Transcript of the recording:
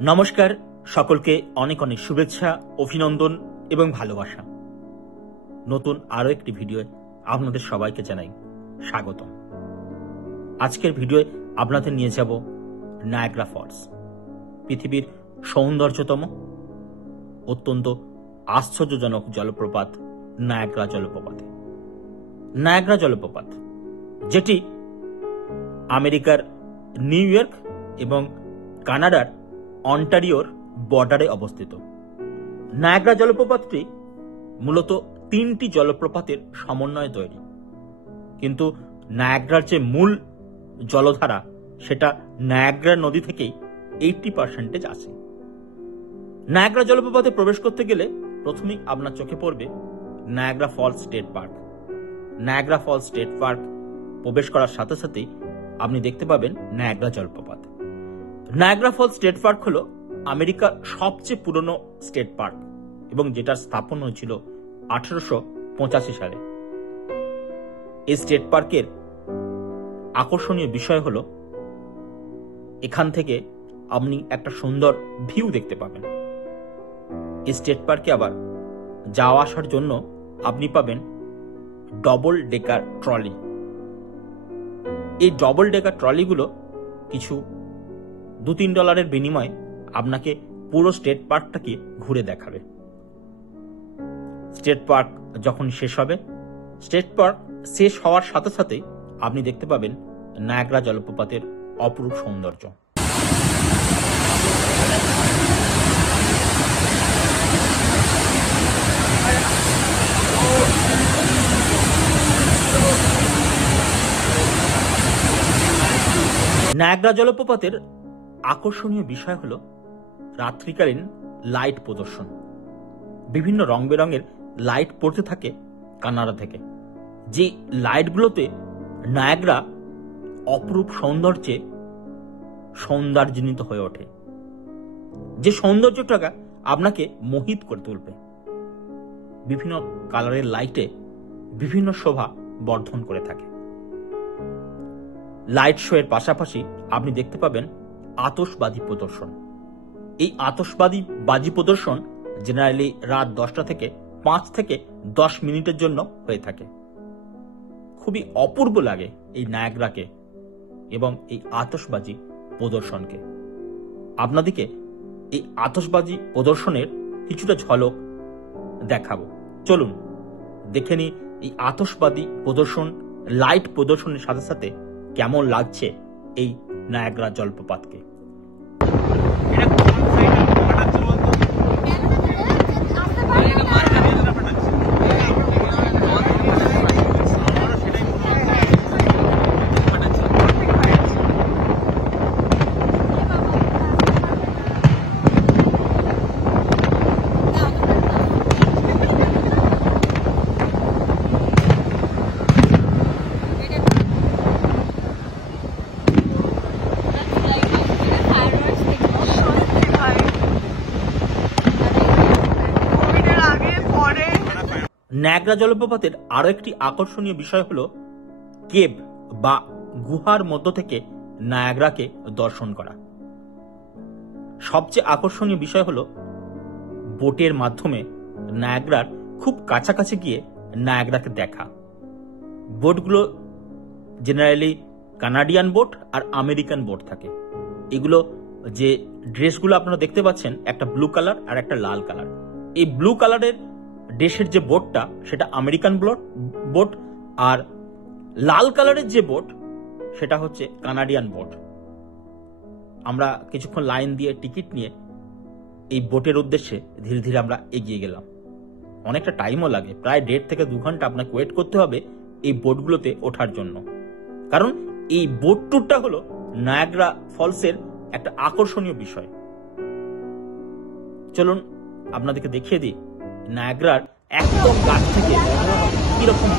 নমস্কার, সকলকে অনেক অনেক শুভেচ্ছা, অভিনন্দন এবং ভালোবাসা। নতুন আরো একটি ভিডিও আপনাদের সবাইকে জানাই স্বাগতম। আজকের ভিডিওয়ে আপনাদের নিয়ে যাব নায়াগ্রা ফলস, পৃথিবীর সৌন্দর্যতম অত্যন্ত আশ্চর্যজনক জলপ্রপাত নায়াগ্রা জলপ্রপাতে। নায়াগ্রা জলপ্রপাত, যেটি আমেরিকার নিউ ইয়র্ক এবং কানাডার অন্টারিওর বর্ডারে অবস্থিত। নায়াগ্রা জলপ্রপাতটি মূলত তিনটি জলপ্রপাতের সমন্বয়ে তৈরি, কিন্তু নায়াগ্রার যে মূল জলধারা সেটা নায়াগ্রা নদী থেকেই 80% আসে। নায়াগ্রা জলপ্রপাতে প্রবেশ করতে গেলে প্রথমেই আপনার চোখে পড়বে Niagara Falls State Park. Niagara Falls State Park প্রবেশ করার সাথে সাথেই আপনি দেখতে পাবেন নায়াগ্রা জলপ্রপাত। নায়াগ্রা ফলস স্টেট পার্ক হলো আমেরিকার সবচেয়ে পুরনো স্টেট পার্ক এবং যেটার স্থাপন হয়েছিল 1885 সালে। এই স্টেট পার্কের আকর্ষণীয় বিষয় হলো এখান থেকে আপনি একটা সুন্দর ভিউ দেখতে পাবেন। এই স্টেট পার্কে আবার যাওয়া আসার জন্য আপনি পাবেন ডবল ডেকার ট্রলি। এই ডবল ডেকার ট্রলিগুলো কিছু $2-3 বিনিময়ে আপনাকে পুরো স্টেট পার্কটাকে ঘুরে দেখাবে। স্টেট পার্ক যখন শেষ হবে, স্টেট পার্ক শেষ হওয়ার সাথে সাথে আপনি দেখতে পাবেন নায়াগ্রা জলপ্রপাতের অপরূপ সৌন্দর্য। নায়াগ্রা জলপ্রপাতের আকর্ষণীয় বিষয় হলো রাত্রিকালীন লাইট প্রদর্শন। বিভিন্ন রং বেরঙের লাইট পড়তে থাকে কানাডা থেকে, যে লাইটগুলোতে নায়াগ্রা অপরূপ সৌন্দর্যে সৌন্দর্যজনিত হয়ে ওঠে, যে সৌন্দর্যটা আপনাকে মোহিত করে তুলবে। বিভিন্ন কালারের লাইটে বিভিন্ন শোভা বর্ধন করে থাকে। লাইট শো এর পাশাপাশি আপনি দেখতে পাবেন আতশবাজি প্রদর্শন। এই আতশবাজি প্রদর্শন জেনারেলি রাত 10টা থেকে 5 থেকে 10 মিনিটের জন্য হয়ে থাকে। খুবই অপূর্ব লাগে এই নায়াগ্রাকে এবং এই আতশবাজি প্রদর্শনকে। আপনাদেরকে এই আতশবাজি প্রদর্শনের কিছুটা ঝলক দেখাবো। চলুন দেখে নি এই আতশবাজি প্রদর্শন, লাইট প্রদর্শনের সাথে সাথে কেমন লাগছে এই নায়াগ্রা জলপ্রপাতকে। নায়াগ্রা জলপ্রপাতের আরো একটি আকর্ষণীয় বিষয় হলো কেভ বা গুহার মধ্য থেকে নায়াগ্রাকে দর্শন করা। সবচেয়ে আকর্ষণীয় বিষয় হলো বোটের মাধ্যমে নায়াগ্রার খুব কাছাকাছি গিয়ে নায়াগ্রাকে দেখা। বোটগুলো জেনারেলি কানাডিয়ান বোট আর আমেরিকান বোট থাকে। এগুলো যে ড্রেসগুলো আপনারা দেখতে পাচ্ছেন, একটা ব্লু কালার আর একটা লাল কালার। এই ব্লু কালারের দেশের যে বোটটা সেটা আমেরিকান বোট, আর লাল কালারের যে বোট সেটা হচ্ছে কানাডিয়ান বোট। আমরা কিছুক্ষণ লাইন দিয়ে টিকিট নিয়ে এই বোটের উদ্দেশ্যে ধীরে ধীরে আমরা এগিয়ে গেলাম। অনেকটা টাইমও লাগে, প্রায় 1.5 থেকে 2 ঘন্টা আপনাকে ওয়েট করতে হবে এই বোটগুলোতে ওঠার জন্য, কারণ এই বোট ট্যুরটা হলো নায়াগ্রা ফলসের একটা আকর্ষণীয় বিষয়। চলুন আপনাদেরকে দেখিয়ে দিই নায়াগ্রার একদম কাছ থেকে কিরকম